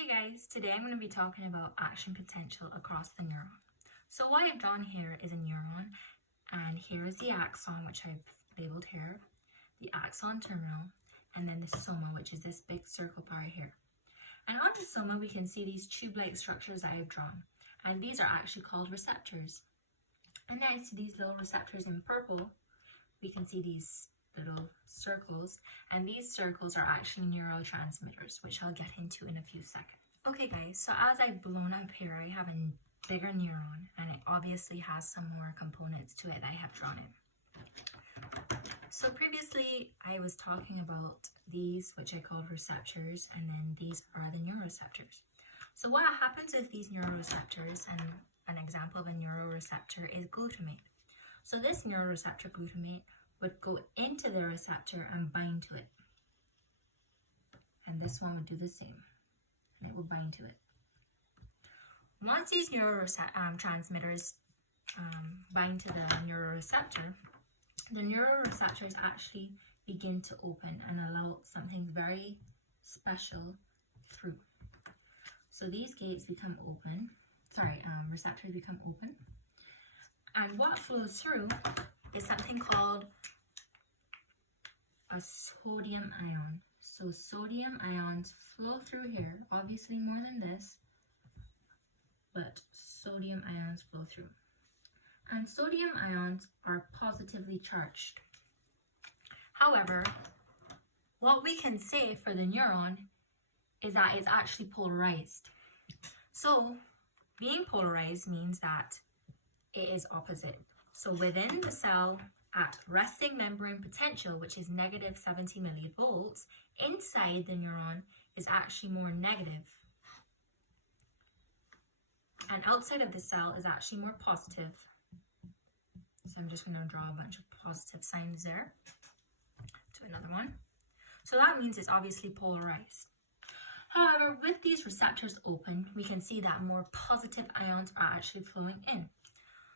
Hey guys, today I'm going to be talking about action potential across the neuron. So what I've drawn here is a neuron, and here is the axon, which I've labeled here, the axon terminal, and then the soma, which is this big circle bar here. And on the soma we can see these tube-like structures that I've drawn, and these are actually called receptors. And next to these little receptors in purple, we can see these little circles, and these circles are actually neurotransmitters, which I'll get into in a few seconds. Okay guys, so as I've blown up here, I have a bigger neuron, and it obviously has some more components to it that I have drawn in. So previously I was talking about these, which I called receptors, and then these are the neuroreceptors. So what happens with these neuroreceptors, and an example of a neuroreceptor is glutamate. So this neuroreceptor glutamate would go into the receptor and bind to it. And this one would do the same, and it will bind to it. Once these neurotransmitters bind to the neuroreceptors actually begin to open and allow something very special through. So these gates become open, receptors become open. And what flows through is something called a sodium ion. So sodium ions flow through here, obviously more than this, but sodium ions flow through. And sodium ions are positively charged. However, what we can say for the neuron is that it's actually polarized. So being polarized means that it is opposite. So within the cell at resting membrane potential, which is negative 70 millivolts, inside the neuron is actually more negative. And outside of the cell is actually more positive. So I'm just going to draw a bunch of positive signs there to another one. So that means it's obviously polarized. However, with these receptors open, we can see that more positive ions are actually flowing in.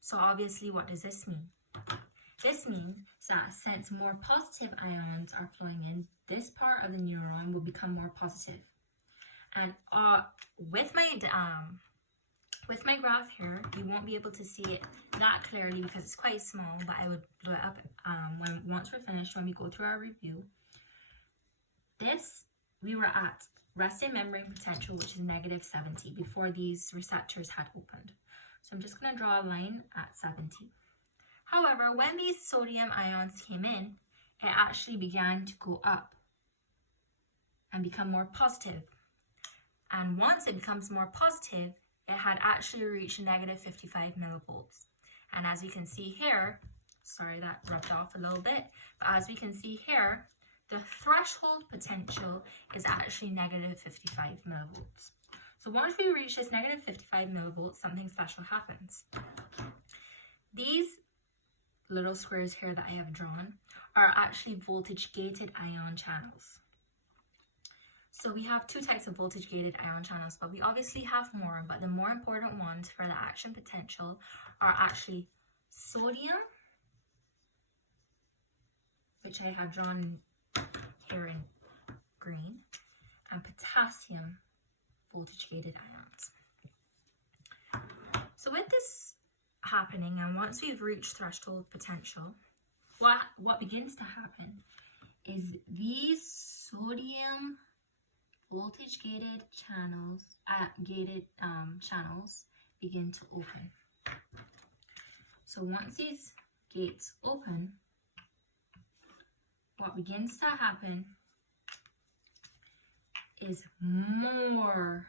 So obviously, what does this mean? This means that since more positive ions are flowing in, this part of the neuron will become more positive. And with my graph here, you won't be able to see it that clearly because it's quite small, but I would blow it up once we're finished, when we go through our review. We were at resting membrane potential, which is negative 70, before these receptors had opened. So I'm just going to draw a line at 70. However, when these sodium ions came in, it actually began to go up and become more positive. And once it becomes more positive, it had actually reached negative 55 millivolts. And as we can see here, sorry that rubbed off a little bit, but as we can see here, the threshold potential is actually negative 55 millivolts. So once we reach this negative 55 millivolts, something special happens. These little squares here that I have drawn are actually voltage-gated ion channels. So we have two types of voltage-gated ion channels, but we obviously have more, but the more important ones for the action potential are actually sodium, which I have drawn here in green, and potassium voltage-gated ions. So with this happening, and once we've reached threshold potential, what begins to happen is these sodium voltage-gated channels begin to open. So once these gates open, what begins to happen is more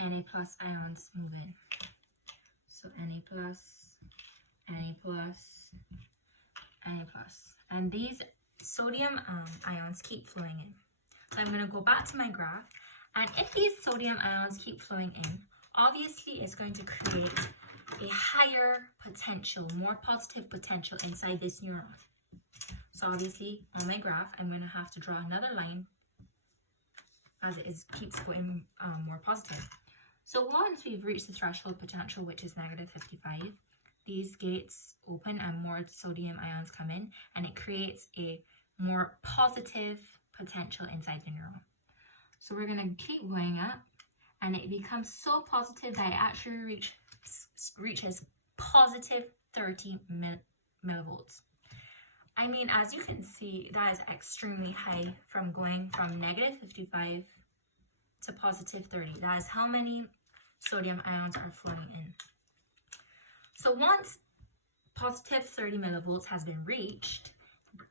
Na plus ions move in. So Na plus, Na plus, Na plus. And these sodium ions keep flowing in. So I'm going to go back to my graph. And if these sodium ions keep flowing in, obviously it's going to create a higher potential, more positive potential inside this neuron. So obviously on my graph, I'm going to have to draw another line as it keeps going more positive. So once we've reached the threshold potential, which is negative 55, these gates open and more sodium ions come in, and it creates a more positive potential inside the neuron. So we're going to keep going up, and it becomes so positive that it actually reaches positive 30 millivolts. I mean, as you can see, that is extremely high, from going from negative 55 to positive 30. That is how many sodium ions are flowing in. So once positive 30 millivolts has been reached,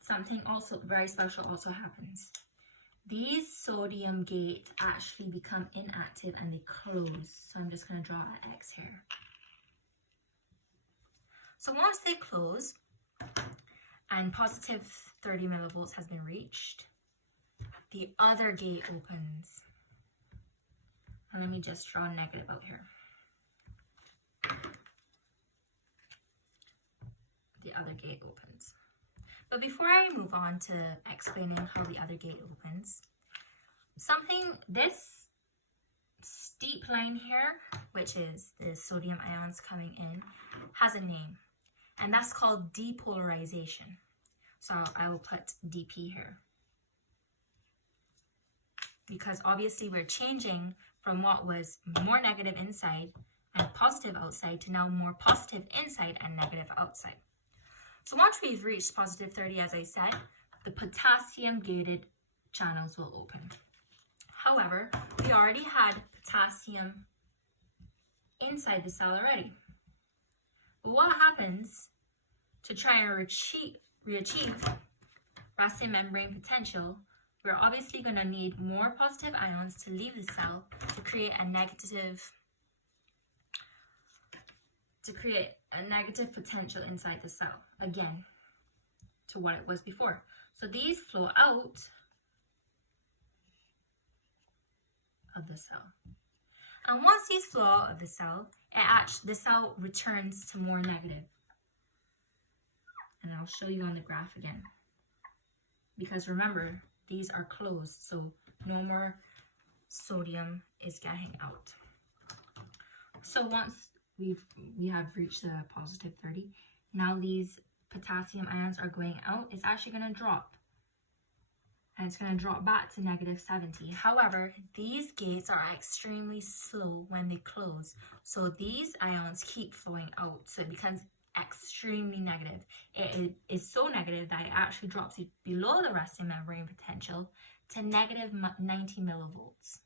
something also very special also happens. These sodium gates actually become inactive and they close. So I'm just going to draw an X here. So once they close and positive 30 millivolts has been reached, the other gate opens. And let me just draw a negative out here. The other gate opens. But before I move on to explaining how the other gate opens, this steep line here, which is the sodium ions coming in, has a name, and that's called depolarization. So I will put DP here, because obviously we're changing from what was more negative inside and positive outside to now more positive inside and negative outside. So once we've reached positive 30, as I said, the potassium gated channels will open. However, we already had potassium inside the cell already. But what happens to try and re-achieve resting membrane potential? We're obviously going to need more positive ions to leave the cell to create a negative potential inside the cell, again, to what it was before. So these flow out of the cell. And once these flow out of the cell, the cell returns to more negative. And I'll show you on the graph again. Because remember, these are closed, so no more sodium is getting out. So once we have reached the positive 30, now these potassium ions are going out. It's actually going to drop, and it's going to drop back to negative 70. However, these gates are extremely slow when they close, so these ions keep flowing out, so it becomes extremely negative. It is so negative that it actually drops it below the resting membrane potential to negative 90 millivolts.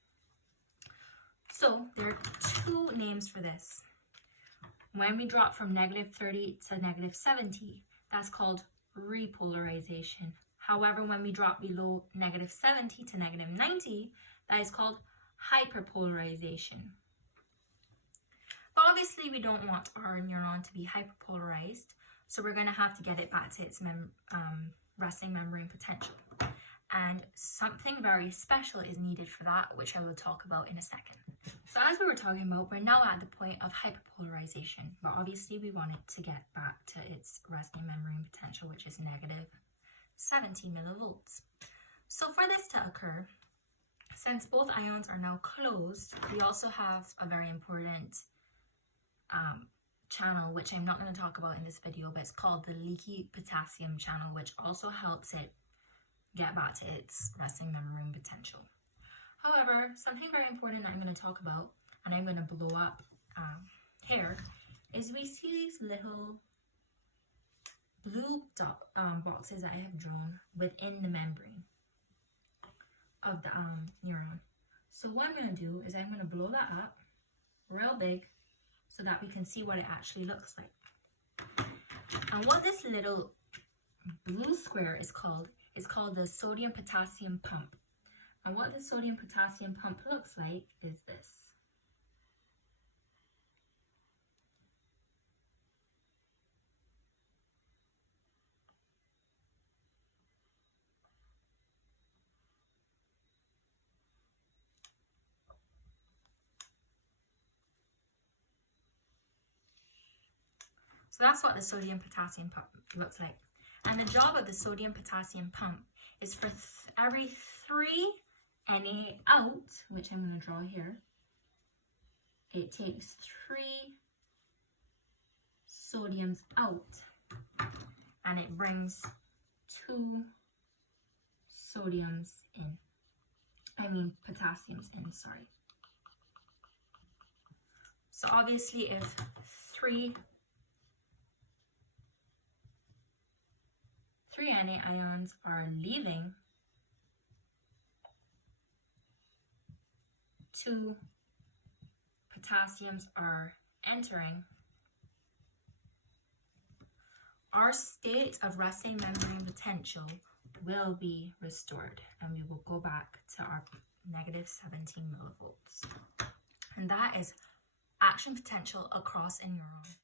So there are two names for this. When we drop from negative 30 to negative 70, that's called repolarization. However, when we drop below negative 70 to negative 90, that is called hyperpolarization. But obviously, we don't want our neuron to be hyperpolarized, so we're going to have to get it back to its resting membrane potential. And something very special is needed for that, which I will talk about in a second. So as we were talking about, we're now at the point of hyperpolarization, but obviously we want it to get back to its resting membrane potential, which is negative 70 millivolts. So for this to occur, since both ions are now closed, we also have a very important channel, which I'm not going to talk about in this video, but it's called the leaky potassium channel, which also helps it get back to its resting membrane potential. However, something very important I'm going to talk about, and I'm going to blow up here, is we see these little blue boxes that I have drawn within the membrane of the neuron. So what I'm going to do is I'm going to blow that up real big so that we can see what it actually looks like. And what this little blue square is called the sodium-potassium pump. And what the sodium-potassium pump looks like is this. So that's what the sodium-potassium pump looks like. And the job of the sodium-potassium pump is for every 3 Na out, which I'm going to draw here, it takes 3 sodiums out, and it brings 2 potassiums in, sorry. So obviously if 3 Na ions are leaving, 2 potassiums are entering, our state of resting membrane potential will be restored, and we will go back to our negative 17 millivolts. And that is action potential across a neuron.